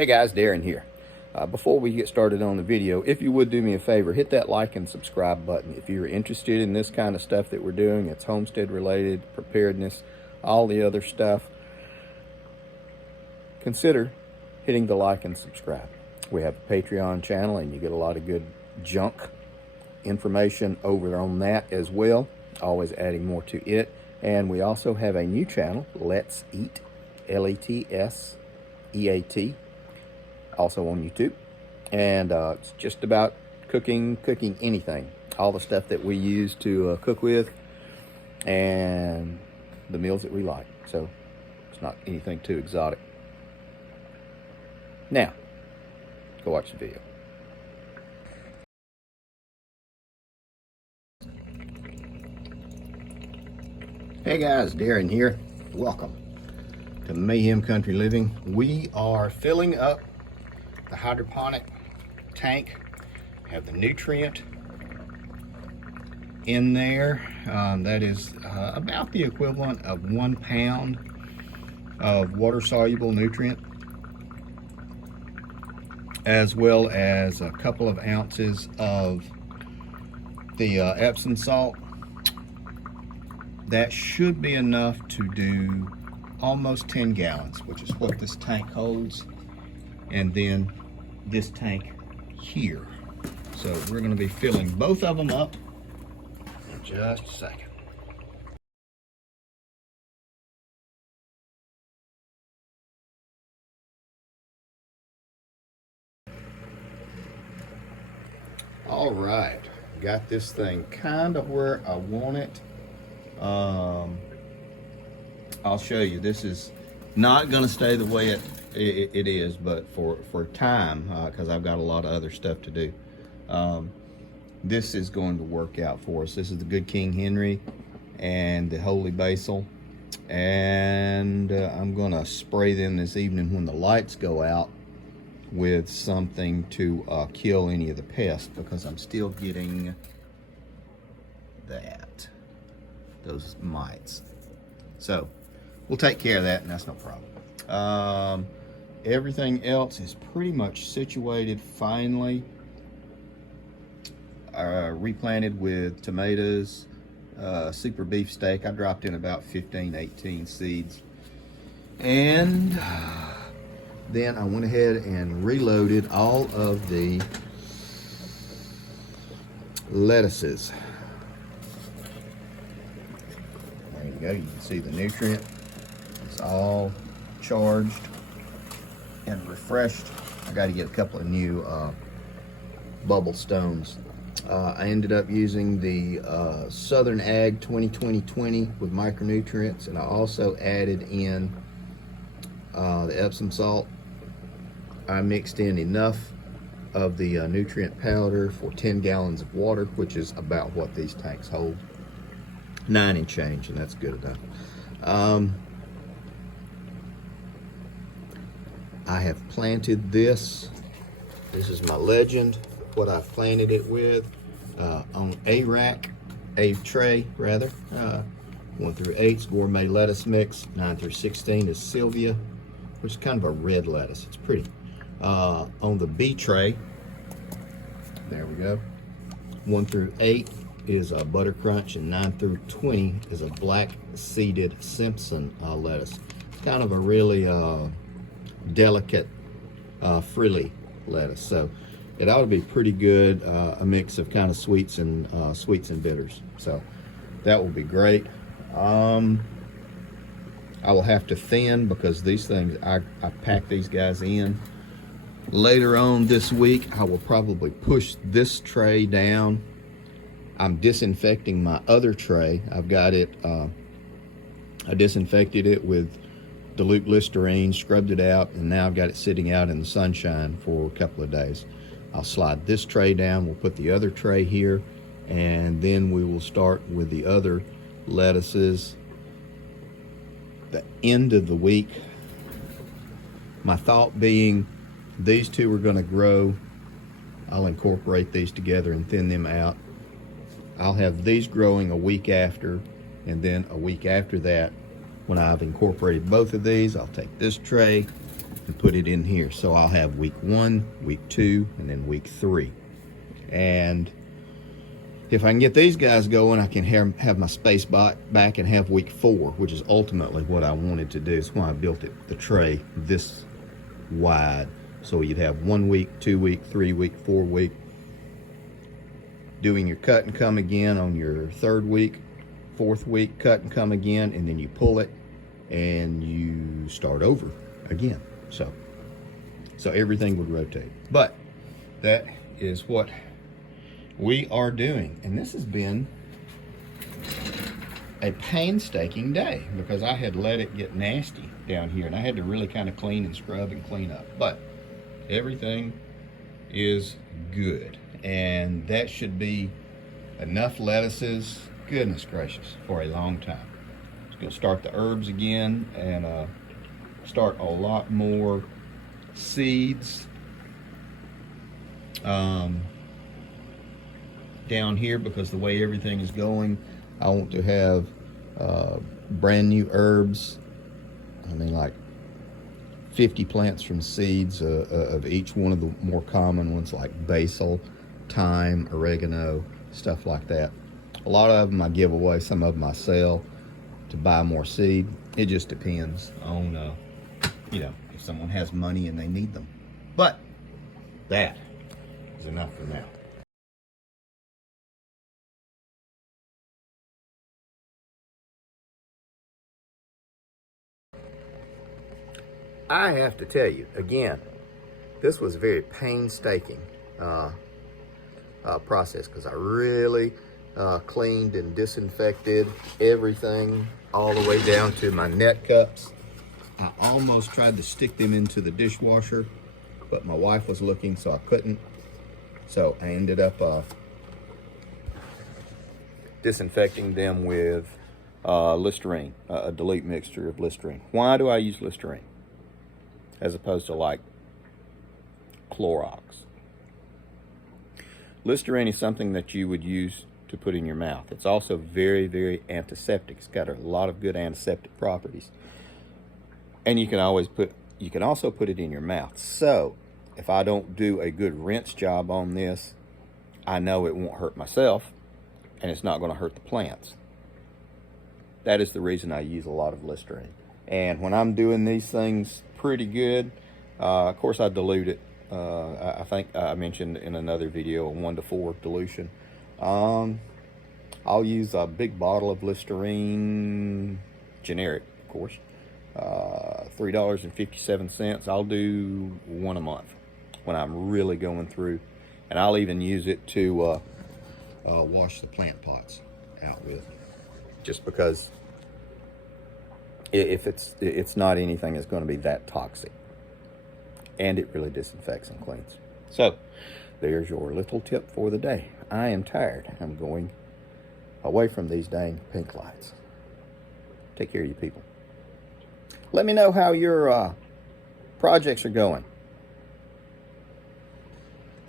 Hey guys, Darren here. Before we get started on the video, if you would do me a favor, hit that like and subscribe button. If you're interested in this kind of stuff that we're doing, it's homestead related, preparedness, all the other stuff, consider hitting the like and subscribe. We have a Patreon channel and you get a lot of good junk information over on that as well, always adding more to it. And we also have a new channel, Let's Eat, L-E-T-S-E-A-T, also on YouTube, and it's just about cooking anything, all the stuff that we use to cook with and the meals that we like. So it's not anything too exotic. Now go watch the video. Hey guys, Darren here. Welcome to Mayhem Country Living. We are filling up the hydroponic tank. Have the nutrient in there. That is about the equivalent of 1 pound of water-soluble nutrient, as well as a couple of ounces of the Epsom salt. That should be enough to do almost 10 gallons, which is what this tank holds. And then this tank here. So we're going to be filling both of them up in just a second. All right, got this thing kind of where I want it. I'll show you. This is not going to stay the way it is, but for time, because I've got a lot of other stuff to do, this is going to work out for us. This is the Good King Henry and the Holy Basil, and I'm going to spray them this evening when the lights go out with something to kill any of the pests, because I'm still getting those mites. So we'll take care of that, and that's no problem. Everything else is pretty much situated finally. Replanted with tomatoes, super beefsteak. I dropped in about 15, 18 seeds. And then I went ahead and reloaded all of the lettuces. There you go. You can see the nutrient. It's all charged and refreshed. I got to get a couple of new bubble stones. I ended up using the Southern Ag 20-20-20 with micronutrients, and I also added in the Epsom salt. I mixed in enough of the nutrient powder for 10 gallons of water, which is about what these tanks hold. 9 and change, and that's good enough. I have planted this. This is my legend, what I've planted it with, on a tray rather. 1 through 8's gourmet lettuce mix. 9 through 16 is Sylvia, which is kind of a red lettuce. It's pretty. On the B tray, there we go. 1 through 8 is a Butter Crunch, and 9 through 20 is a black seeded Simpson lettuce. It's kind of a really delicate frilly lettuce, so it ought to be pretty good. A mix of kind of sweets and bitters, so that will be great. I will have to thin, because these things, I pack these guys in. Later on this week, I will probably push this tray down. I'm disinfecting my other tray. I've got it, I disinfected it with dilute Listerine, scrubbed it out, and now I've got it sitting out in the sunshine for a couple of days. I'll slide this tray down, we'll put the other tray here, and then we will start with the other lettuces the end of the week. My thought being, these two are going to grow. I'll incorporate these together and thin them out. I'll have these growing a week after, and then a week after that, when I've incorporated both of these, I'll take this tray and put it in here. So I'll have week 1, week 2, and then week 3. And if I can get these guys going, I can have my space back and have week 4, which is ultimately what I wanted to do. It's why I built the tray this wide. So you'd have 1 week, 2 week, 3 week, 4 week. Doing your cut and come again on your 3rd week, 4th week, cut and come again, and then you pull it and you start over again. So everything would rotate. But that is what we are doing. And this has been a painstaking day because I had let it get nasty down here and I had to really kind of clean and scrub and clean up. But everything is good. And that should be enough lettuces, goodness gracious, for a long time. It's gonna start the herbs again and start a lot more seeds down here, because the way everything is going, I want to have brand new herbs. I mean, like 50 plants from seeds of each one of the more common ones, like basil, thyme, oregano, stuff like that. A lot of them I give away, some of them I sell to buy more seed. It just depends on, you know, if someone has money and they need them. But that is enough for now. I have to tell you, again, this was a very painstaking process because I really cleaned and disinfected everything all the way down to my net cups. I almost tried to stick them into the dishwasher, but my wife was looking, so I couldn't. So I ended up disinfecting them with Listerine, a dilute mixture of Listerine. Why do I use Listerine as opposed to like Clorox? Listerine is something that you would use to put in your mouth. It's also very, very antiseptic. It's got a lot of good antiseptic properties. And you can also put it in your mouth. So if I don't do a good rinse job on this, I know it won't hurt myself and it's not going to hurt the plants. That is the reason I use a lot of Listerine. And when I'm doing these things pretty good, of course I dilute it. I think I mentioned in another video a 1-to-4 dilution. I'll use a big bottle of Listerine, generic of course, $3.57. I'll do 1 a month when I'm really going through, and I'll even use it to wash the plant pots out with, just because if it's not anything that's going to be that toxic, and it really disinfects and cleans. So there's your little tip for the day. I am tired. I'm going away from these dang pink lights. Take care of you people. Let me know how your projects are going.